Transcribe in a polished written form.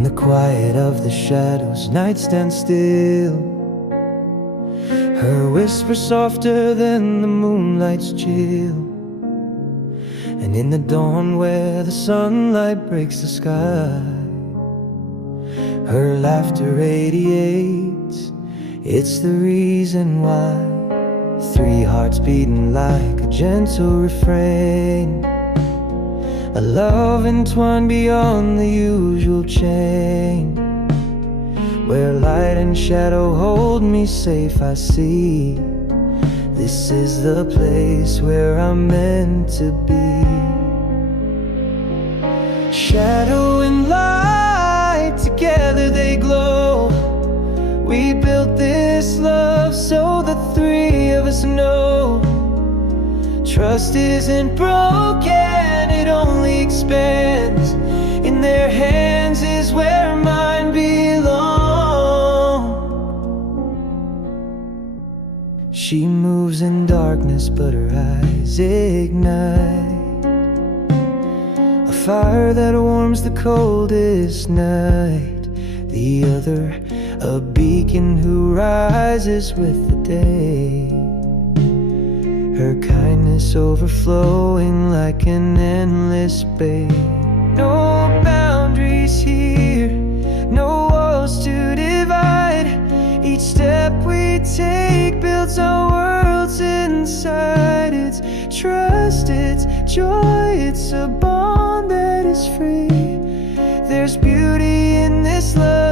In the quiet of the shadows, night stands still. Her whisper softer than the moonlight's chill. And in the dawn where the sunlight breaks the sky, her laughter radiates. It's the reason why. Three hearts beating like a gentle refrain, a love entwined beyond the usual chain. Where light and shadow hold me safe, I see this is the place where I'm meant to be. Shadow and light, together they glow. We built this love so the three of us know trust isn't broken, it only expands. In their hands is where mine belong. She moves in darkness, but her eyes ignite a fire that warms the coldest night. The other, a beacon who rises with the day. Her kindness overflowing like an endless bay. No boundaries here, no walls to divide. Each step we take builds our worlds inside. It's trust, it's joy, it's a bond that is free. There's beauty in this love.